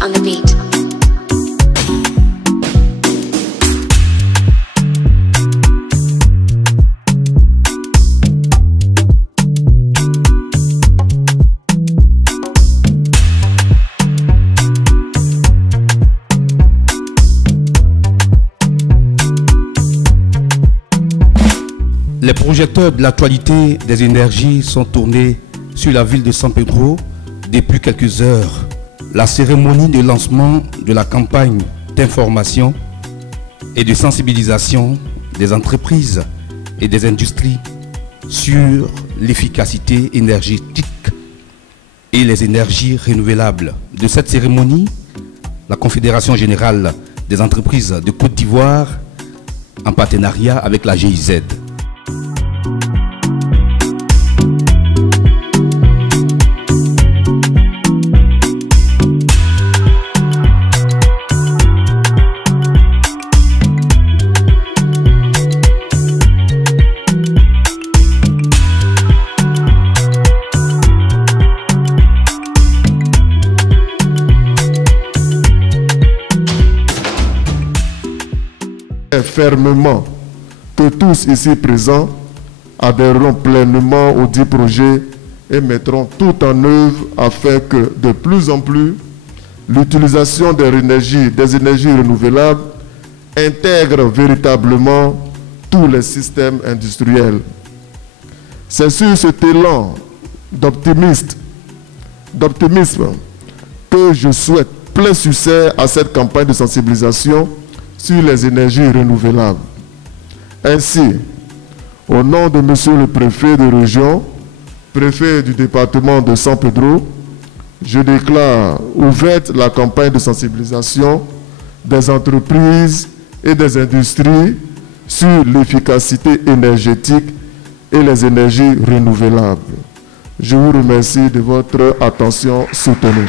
On the beat. Les projecteurs de l'actualité des énergies sont tournés sur la ville de San Pedro depuis quelques heures. La cérémonie de lancement de la campagne d'information et de sensibilisation des entreprises et des industries sur l'efficacité énergétique et les énergies renouvelables. De cette cérémonie, la Confédération générale des entreprises de Côte d'Ivoire, en partenariat avec la GIZ. Fermement que tous ici présents adhéreront pleinement aux 10 projets et mettront tout en œuvre afin que de plus en plus l'utilisation des énergies renouvelables intègre véritablement tous les systèmes industriels. C'est sur cet élan d'optimisme que je souhaite plein succès à cette campagne de sensibilisation sur les énergies renouvelables. Ainsi, au nom de Monsieur le préfet de région, préfet du département de San Pedro, je déclare ouverte la campagne de sensibilisation des entreprises et des industries sur l'efficacité énergétique et les énergies renouvelables. Je vous remercie de votre attention soutenue.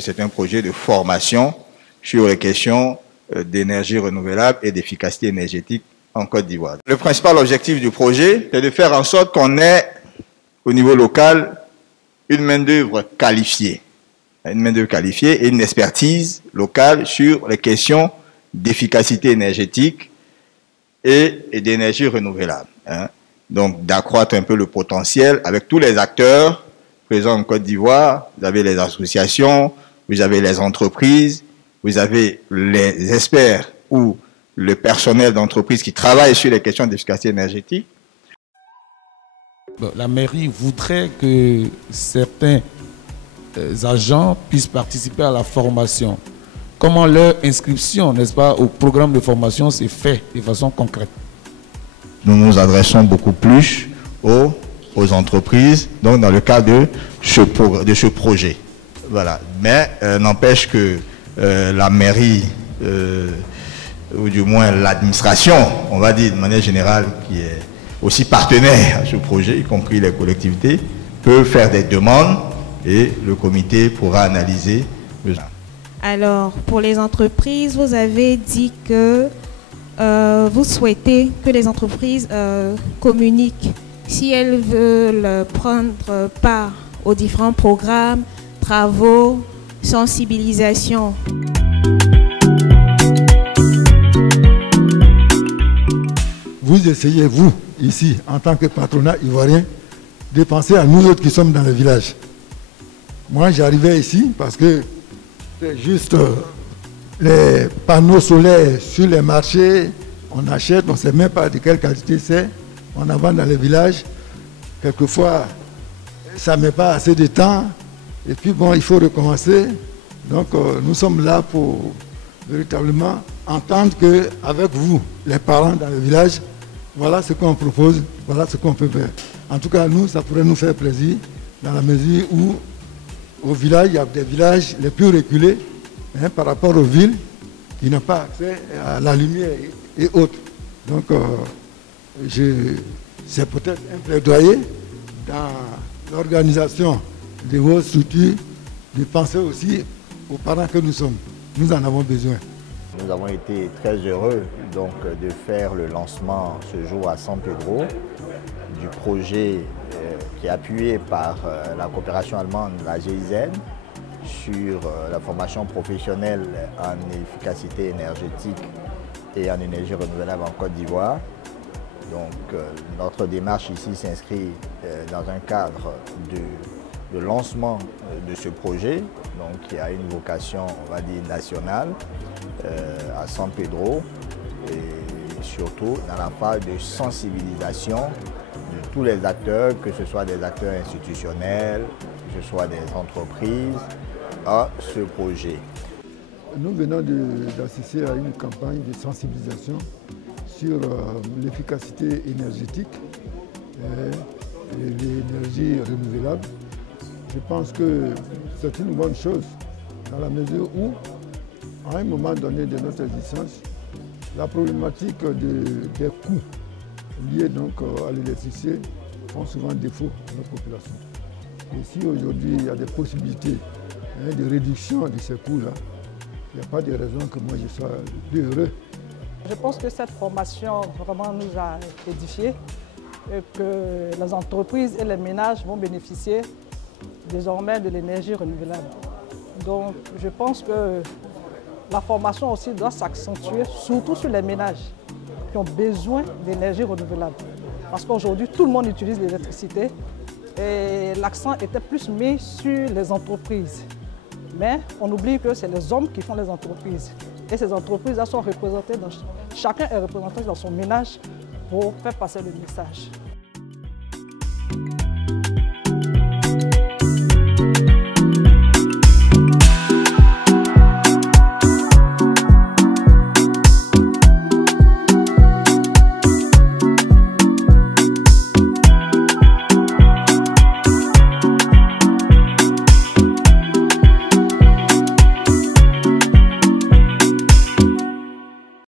C'est un projet de formation sur les questions d'énergie renouvelable et d'efficacité énergétique en Côte d'Ivoire. Le principal objectif du projet, c'est de faire en sorte qu'on ait au niveau local une main-d'œuvre qualifiée. Une main-d'œuvre qualifiée et une expertise locale sur les questions d'efficacité énergétique et d'énergie renouvelable. Donc d'accroître un peu le potentiel avec tous les acteurs présents en Côte d'Ivoire. Vous avez les associations, vous avez les entreprises, vous avez les experts ou le personnel d'entreprise qui travaille sur les questions d'efficacité énergétique. La mairie voudrait que certains agents puissent participer à la formation. Comment leur inscription, n'est-ce pas, au programme de formation s'est fait de façon concrète? Nous nous adressons beaucoup plus aux entreprises, donc dans le cadre de ce projet. Voilà. Mais n'empêche que la mairie, ou du moins l'administration, on va dire de manière générale, qui est aussi partenaire à ce projet, y compris les collectivités, peut faire des demandes et le comité pourra analyser. Alors, pour les entreprises, vous avez dit que vous souhaitez que les entreprises communiquent si elles veulent prendre part aux différents programmes, travaux, sensibilisation. Vous essayez, vous, ici, en tant que patronat ivoirien, de penser à nous autres qui sommes dans le village. Moi, j'arrivais ici parce que c'est juste les panneaux solaires sur les marchés, on achète, on ne sait même pas de quelle qualité c'est, on en vend dans les villages. Quelquefois, ça ne met pas assez de temps, et puis bon, il faut recommencer. Donc, nous sommes là pour véritablement entendre qu'avec vous, les parents dans le village, voilà ce qu'on propose, voilà ce qu'on peut faire. En tout cas, nous, ça pourrait nous faire plaisir, dans la mesure où, au village, il y a des villages les plus reculés par rapport aux villes qui n'ont pas accès à la lumière et autres. Donc, c'est peut-être un plaidoyer dans l'organisation de vos structures, de penser aussi aux parents que nous sommes. Nous en avons besoin. Nous avons été très heureux donc, de faire le lancement ce jour à San Pedro du projet qui est appuyé par la coopération allemande, la GIZ, sur la formation professionnelle en efficacité énergétique et en énergie renouvelable en Côte d'Ivoire. Donc notre démarche ici s'inscrit dans un cadre de lancement de ce projet, donc qui a une vocation, on va dire, nationale à San Pedro, et surtout dans la phase de sensibilisation de tous les acteurs, que ce soit des acteurs institutionnels, que ce soit des entreprises, à ce projet. Nous venons d'assister à une campagne de sensibilisation sur l'efficacité énergétique et l'énergie renouvelable. Je pense que c'est une bonne chose dans la mesure où, à un moment donné de notre existence, la problématique des coûts liés donc à l'électricité font souvent défaut à notre population. Et si aujourd'hui il y a des possibilités de réduction de ces coûts-là, il n'y a pas de raison que moi je sois plus heureux. Je pense que cette formation vraiment nous a édifiés et que les entreprises et les ménages vont bénéficier désormais de l'énergie renouvelable. Donc je pense que la formation aussi doit s'accentuer, surtout sur les ménages qui ont besoin d'énergie renouvelable. Parce qu'aujourd'hui, tout le monde utilise l'électricité et l'accent était plus mis sur les entreprises. Mais on oublie que c'est les hommes qui font les entreprises. Et ces entreprises sont représentées, chacun est représenté dans son ménage pour faire passer le message.